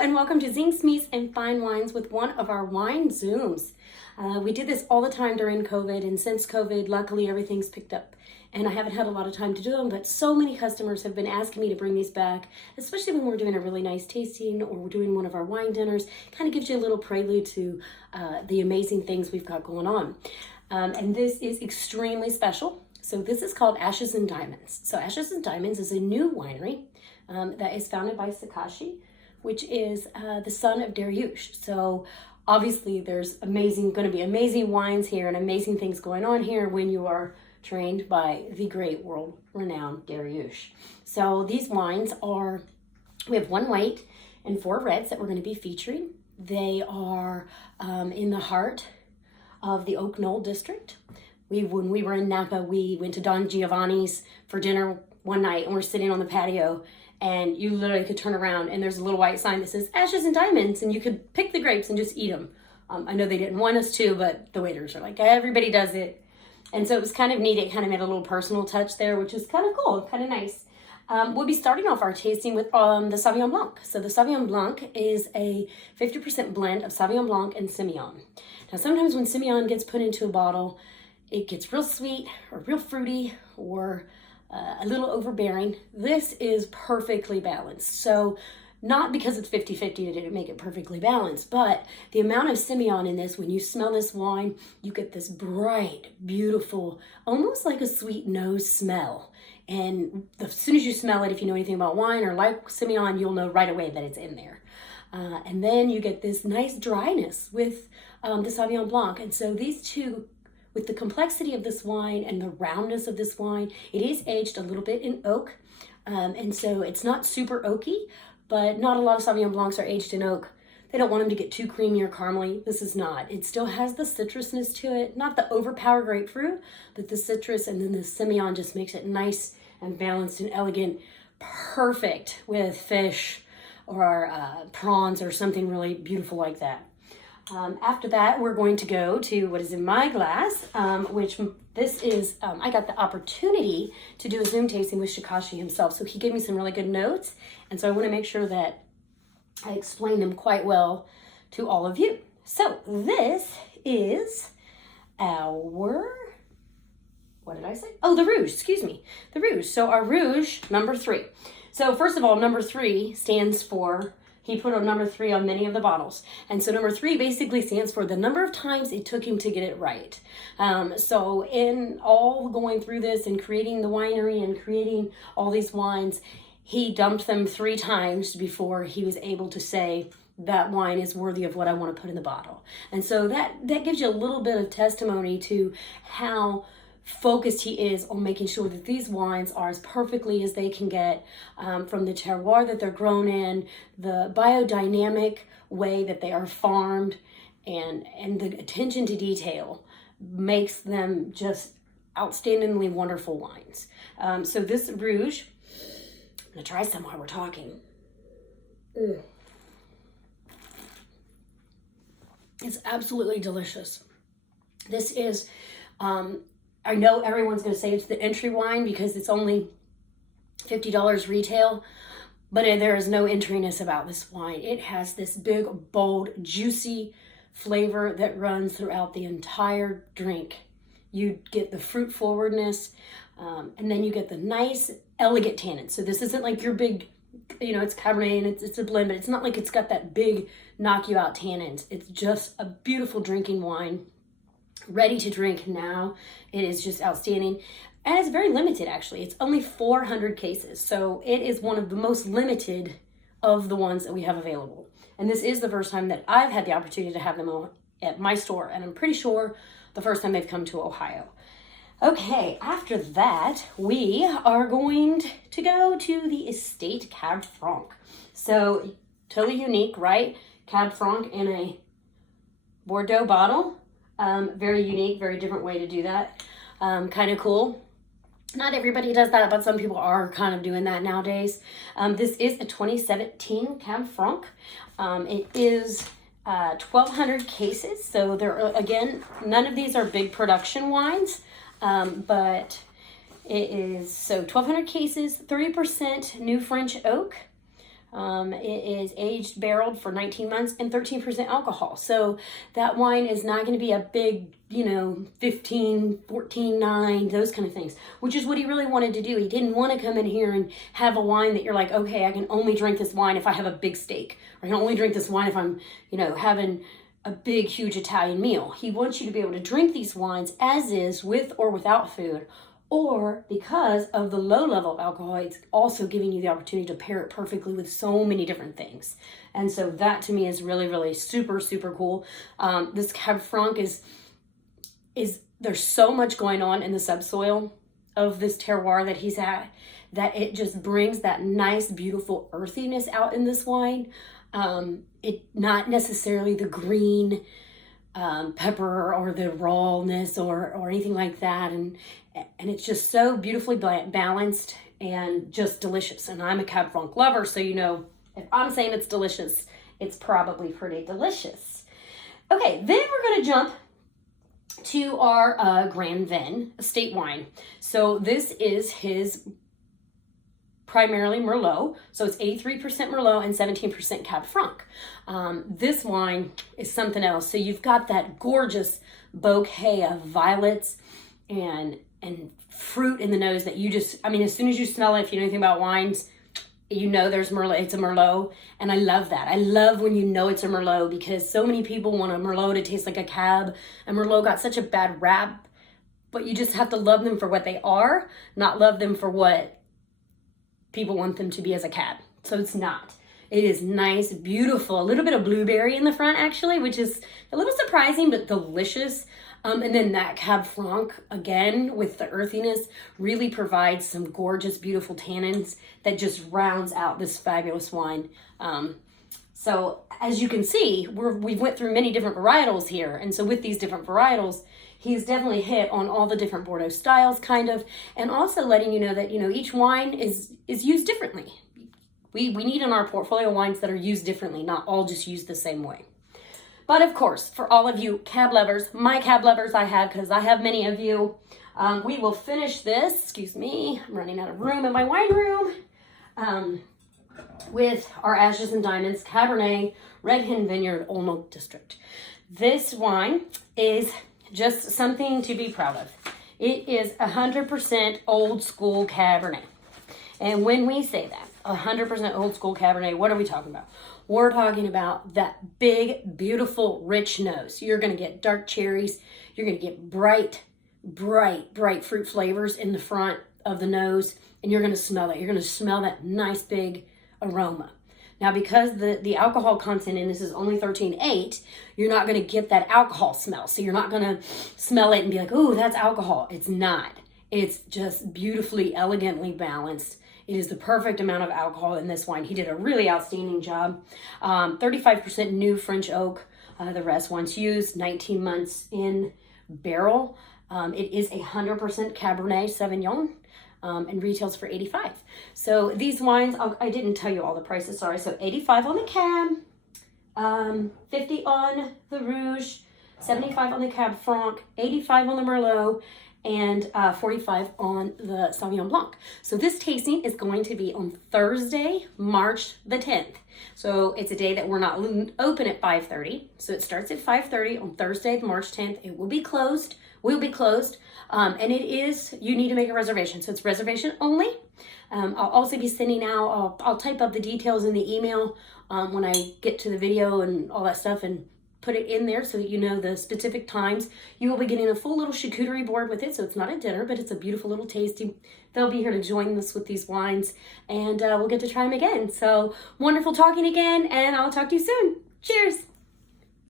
And welcome to Zincs, Meats, and Fine Wines with one of our wine Zooms. We did this all the time during COVID, and since COVID, luckily everything's picked up. And I haven't had a lot of time to do them, but so many customers have been asking me to bring these back, especially when we're doing a really nice tasting or we're doing one of our wine dinners. Kind of gives you a little prelude to the amazing things we've got going on. And this is extremely special. So this is called Ashes and Diamonds. So Ashes and Diamonds is a new winery that is founded by Sakashi, which is the son of Dariush. So obviously there's going to be amazing wines here and amazing things going on here when you are trained by the great world-renowned Dariush. So these wines we have 1 white and 4 reds that we're going to be featuring. They are in the heart of the Oak Knoll district. When we were in Napa, we went to Don Giovanni's for dinner one night, and we're sitting on the patio, and you literally could turn around and there's a little white sign that says Ashes and Diamonds, and you could pick the grapes and just eat them. I know they didn't want us to, but the waiters are like, everybody does it. And so it was kind of neat. It kind of made a little personal touch there, which is kind of cool, kind of nice. We'll be starting off our tasting with the Sauvignon Blanc. So the Sauvignon Blanc is a 50% blend of Sauvignon Blanc and Semillon. Now, sometimes when Semillon gets put into a bottle, it gets real sweet or real fruity or a little overbearing. This is perfectly balanced. So not because it's 50-50 did it make it perfectly balanced, but the amount of Semillon in this, when you smell this wine, you get this bright, beautiful, almost like a sweet nose smell. And as soon as you smell it, if you know anything about wine or like Semillon, you'll know right away that it's in there. And then you get this nice dryness with the Sauvignon Blanc. And so these two, with the complexity of this wine and the roundness of this wine, it is aged a little bit in oak. And so it's not super oaky, but not a lot of Sauvignon Blancs are aged in oak. They don't want them to get too creamy or caramely. This is not. It still has the citrusness to it, not the overpowered grapefruit, but the citrus, and then the Semillon just makes it nice and balanced and elegant, perfect with fish or prawns or something really beautiful like that. After that, we're going to go to what is in my glass, which this is, I got the opportunity to do a Zoom tasting with Sakashi himself. So he gave me some really good notes. And so I want to make sure that I explain them quite well to all of you. So this is our, what did I say? Oh, the Rouge, excuse me. The Rouge. So our Rouge, number 3. So first of all, number 3 stands for, he put a number 3 on many of the bottles. And so number 3 basically stands for the number of times it took him to get it right. So in all going through this and creating the winery and creating all these wines, he dumped them 3 times before he was able to say, that wine is worthy of what I want to put in the bottle. And so that gives you a little bit of testimony to how focused he is on making sure that these wines are as perfectly as they can get from the terroir that they're grown in, the biodynamic way that they are farmed, and the attention to detail makes them just outstandingly wonderful wines. So this Rouge, I'm gonna try some while we're talking. It's absolutely delicious. This is, I know everyone's going to say it's the entry wine because it's only $50 retail, but there is no entriness about this wine. It has this big, bold, juicy flavor that runs throughout the entire drink. You get the fruit forwardness, and then you get the nice, elegant tannin. So this isn't like your big, it's Cabernet and it's a blend, but it's not like it's got that big knock you out tannins. It's just a beautiful drinking wine. Ready to drink now. It is just outstanding. And it's very limited, actually. It's only 400 cases. So it is one of the most limited of the ones that we have available. And this is the first time that I've had the opportunity to have them at my store. And I'm pretty sure the first time they've come to Ohio. Okay, after that, we are going to go to the Estate Cab Franc. So totally unique, right? Cab Franc in a Bordeaux bottle. Very unique, very different way to do that. Kind of cool. Not everybody does that, but some people are kind of doing that nowadays. This is a 2017 Cab Franc. It is 1,200 cases. So there are, again, none of these are big production wines, but it is, so 1,200 cases, 30% new French oak, It is aged barreled for 19 months and 13% alcohol. So that wine is not going to be a big, 15, 14, 9, those kind of things, which is what he really wanted to do. He didn't want to come in here and have a wine that you're like, okay, I can only drink this wine if I have a big steak, or I can only drink this wine if I'm, having a big, huge Italian meal. He wants you to be able to drink these wines as is, with or without food, or because of the low level of alcohol, it's also giving you the opportunity to pair it perfectly with so many different things. And so that to me is really, really super, super cool. This Cab Franc is there's so much going on in the subsoil of this terroir that he's at, that it just brings that nice, beautiful earthiness out in this wine. It not necessarily the green pepper or the rawness or anything like that, and it's just so beautifully balanced and just delicious. And I'm a Cab Franc lover, so if I'm saying it's delicious, it's probably pretty delicious. Okay, then we're going to jump to our Grand Vin estate wine. So this is his primarily Merlot. So it's 83% Merlot and 17% Cab Franc. This wine is something else. So you've got that gorgeous bouquet of violets and fruit in the nose that you just, as soon as you smell it, if you know anything about wines, there's Merlot, it's a Merlot. And I love that. I love when it's a Merlot, because so many people want a Merlot to taste like a Cab, and Merlot got such a bad rap, but you just have to love them for what they are, not love them for what people want them to be as a Cab. So it's not. It is nice, beautiful, a little bit of blueberry in the front actually, which is a little surprising, but delicious. And then that Cab Franc, again, with the earthiness, really provides some gorgeous, beautiful tannins that just rounds out this fabulous wine. So as you can see, we went through many different varietals here. And so with these different varietals, he's definitely hit on all the different Bordeaux styles, kind of, and also letting you know that, each wine is used differently. We need in our portfolio wines that are used differently, not all just used the same way. But of course, for all of you Cab lovers, my Cab lovers I have, because I have many of you, we will finish this, excuse me, I'm running out of room in my wine room, with our Ashes and Diamonds Cabernet Red Hen Vineyard Olmeau District. This wine is just something to be proud of. It is 100% old school Cabernet. And when we say that, 100% old school Cabernet, what are we talking about? We're talking about that big, beautiful, rich nose. You're going to get dark cherries. You're going to get bright fruit flavors in the front of the nose, and you're going to smell it. You're going to smell that nice, big aroma. Now, because the alcohol content in this is only 13.8, you're not going to get that alcohol smell. So you're not going to smell it and be like, oh, that's alcohol. It's not. It's just beautifully, elegantly balanced. It is the perfect amount of alcohol in this wine. He did a really outstanding job. 35% new French oak. The rest once used, 19 months in barrel. It is 100% Cabernet Sauvignon. And retails for $85. So these wines, I didn't tell you all the prices, sorry. So $85 on the Cab, $50 on the Rouge, $75 on the Cab Franc, $85 on the Merlot, and $45 on the Sauvignon Blanc. So this tasting is going to be on Thursday, March the 10th. So it's a day that we're not open at 5:30. So it starts at 5:30 on Thursday, March 10th. It will be closed. Will be closed. And you need to make a reservation. So it's reservation only. I'll also be sending out, I'll type up the details in the email when I get to the video and all that stuff, and put it in there so that you know the specific times. You will be getting a full little charcuterie board with it, so it's not a dinner, but it's a beautiful little tasting. They'll be here to join us with these wines, and we'll get to try them again. So wonderful talking again, and I'll talk to you soon. Cheers!